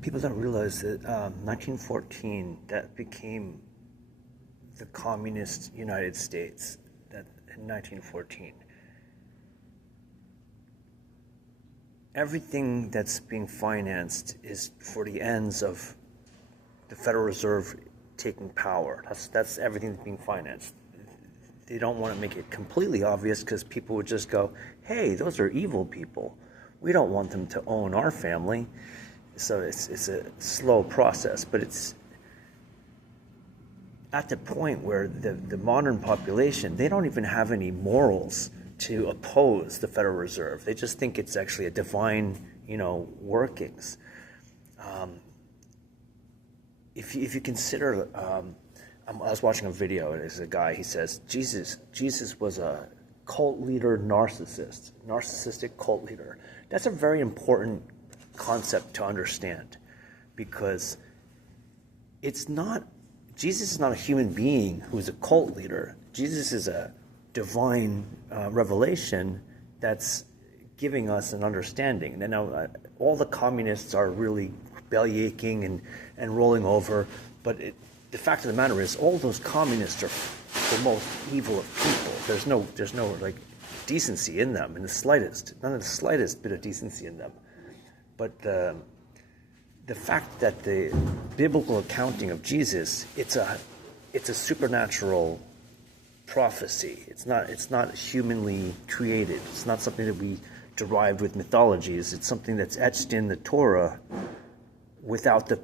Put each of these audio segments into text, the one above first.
People don't realize that 1914, that became the communist United States. That in 1914, everything that's being financed is for the ends of the Federal Reserve taking power. That's everything that's being financed. They don't want to make it completely obvious because people would just go, "Hey, those are evil people. We don't want them to own our family." So it's a slow process, but it's at the point where the modern population, they don't even have any morals to oppose the Federal Reserve. They just think it's actually a divine, workings. If you consider, I was watching a video, and there's a guy, he says, Jesus was a cult leader narcissistic cult leader. That's a very important concept to understand, because Jesus is not a human being who is a cult leader. Jesus is a divine revelation that's giving us an understanding. And now all the communists are really bellyaching and rolling over, but the fact of the matter is, all those communists are the most evil of people. There's no like decency in them in the slightest, none of the slightest bit of decency in them. But the fact that the biblical accounting of Jesus, it's a supernatural prophecy. It's not humanly created. It's not something that we derived with mythologies. It's something that's etched in the Torah without the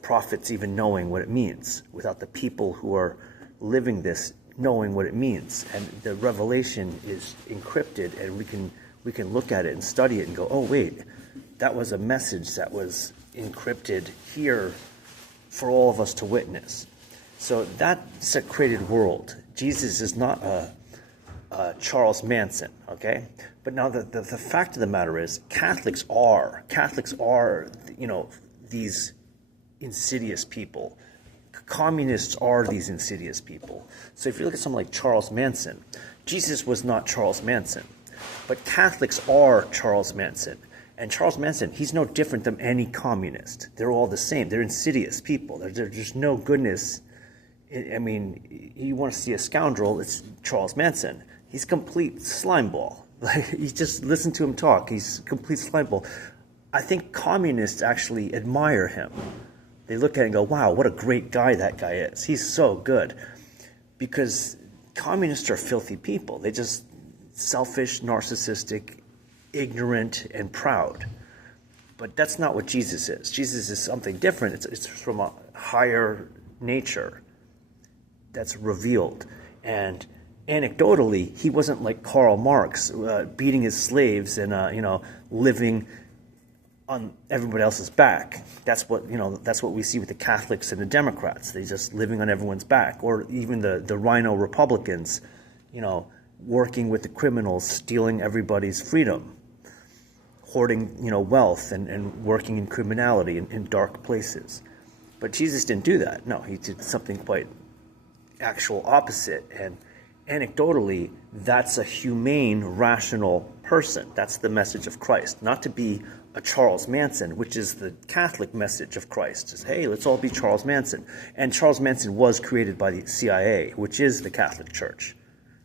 prophets even knowing what it means, without the people who are living this knowing what it means. And the revelation is encrypted, and we can look at it and study it and go, oh wait, that was a message that was encrypted here for all of us to witness. So that's a created world. Jesus is not a Charles Manson, okay? But now the fact of the matter is, Catholics are, these insidious people. Communists are these insidious people. So if you look at someone like Charles Manson, Jesus was not Charles Manson, but Catholics are Charles Manson. And Charles Manson, he's no different than any communist. They're all the same. They're insidious people. There's no goodness. I mean, you want to see a scoundrel, it's Charles Manson. He's complete slimeball. Like, you just listen to him talk. He's complete slimeball. I think communists actually admire him. They look at it and go, wow, what a great guy that guy is. He's so good. Because communists are filthy people. They're just selfish, narcissistic, ignorant, and proud. But that's not what Jesus is. Jesus is something different. It's from a higher nature that's revealed. And anecdotally, he wasn't like Karl Marx, beating his slaves and living on everybody else's back. That's what we see with the Catholics and the Democrats. They're just living on everyone's back. Or even the Rhino Republicans, working with the criminals, stealing everybody's freedom, hoarding, wealth, and working in criminality in dark places. But Jesus didn't do that. No, he did something quite actual opposite. And anecdotally, that's a humane, rational person. That's the message of Christ. Not to be a Charles Manson, which is the Catholic message of Christ. Is, hey, let's all be Charles Manson. And Charles Manson was created by the CIA, which is the Catholic Church,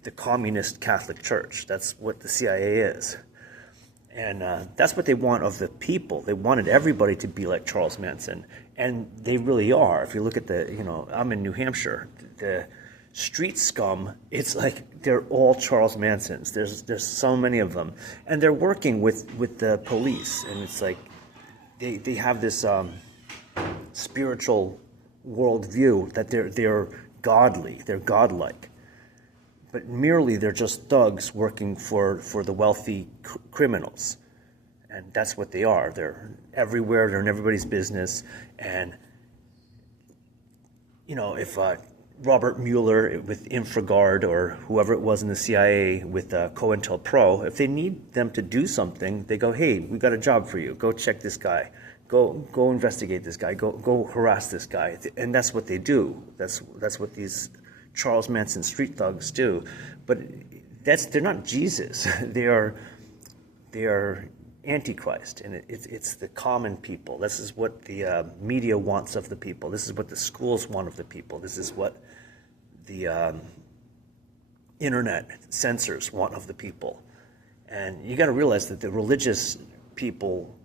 the communist Catholic Church. That's what the CIA is. And that's what they want of the people. They wanted everybody to be like Charles Manson. And they really are. If you look at I'm in New Hampshire, the street scum, it's like they're all Charles Mansons. There's so many of them. And they're working with the police. And it's like they have this spiritual worldview that they're godly, they're godlike. But merely they're just thugs working for the wealthy criminals. And that's what they are. They're everywhere. They're in everybody's business. And, if Robert Mueller with InfraGard or whoever it was in the CIA with COINTELPRO, if they need them to do something, they go, hey, we got a job for you. Go check this guy. Go investigate this guy. Go harass this guy. And that's what they do. That's what these Charles Manson street thugs do. But they're not Jesus. They are Antichrist, and it's the common people. This is what the media wants of the people. This is what the schools want of the people. This is what the internet censors want of the people. And you got to realize that the religious people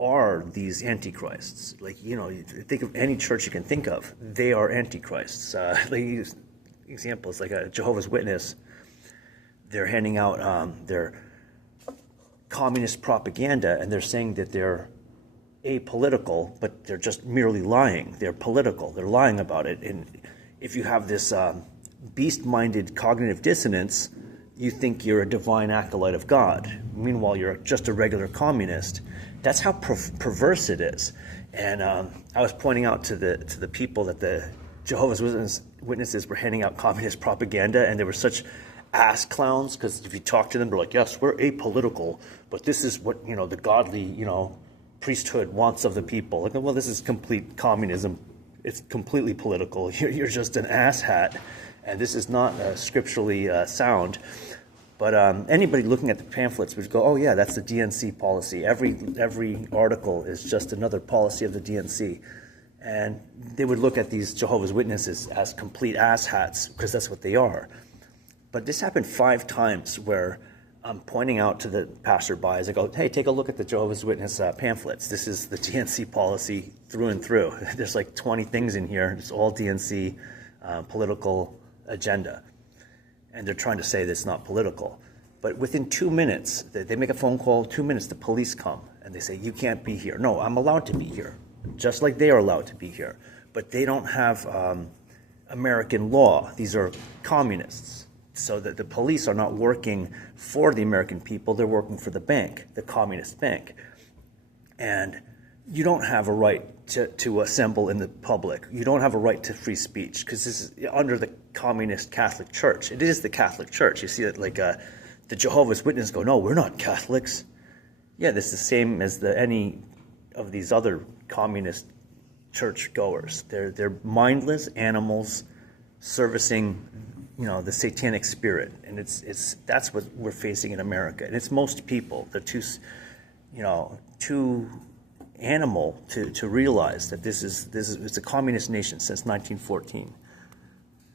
are these antichrists. Like, you know, think of any church you can think of, they are antichrists. They use examples like a Jehovah's Witness. They're handing out their communist propaganda, and they're saying that they're apolitical, but they're just merely lying. They're political. They're lying about it. And if you have this beast-minded cognitive dissonance, you think you're a divine acolyte of God. Meanwhile, you're just a regular communist. That's how perverse it is. And I was pointing out to the people that the Jehovah's Witnesses were handing out communist propaganda, and they were such ass clowns, because if you talk to them, they're like, yes, we're apolitical, but this is what, you know, the godly, you know, priesthood wants of the people. Like, well, this is complete communism. It's completely political. You're just an asshat, and this is not scripturally sound. But anybody looking at the pamphlets would go, oh yeah, that's the DNC policy. Every article is just another policy of the DNC. And they would look at these Jehovah's Witnesses as complete asshats, because that's what they are. But this happened 5 times where I'm pointing out to the passerbys. I go, hey, take a look at the Jehovah's Witness pamphlets. This is the DNC policy through and through. There's like 20 things in here. It's all DNC political agenda. And they're trying to say that it's not political. But within 2 minutes, they make a phone call, 2 minutes, the police come, and they say, you can't be here. No, I'm allowed to be here, just like they are allowed to be here. But they don't have American law. These are communists. So that the police are not working for the American people, they're working for the bank, the communist bank. And you don't have a right to assemble in the public. You don't have a right to free speech, because this is under the communist Catholic Church. It is the Catholic Church. You see that, like, the Jehovah's Witnesses go, no, we're not Catholics. Yeah, this is the same as any of these other communist church goers. They're mindless animals servicing, you know, the satanic spirit, and that's what we're facing in America, and it's most people. They're too animal to realize that this is it's a communist nation since 1914.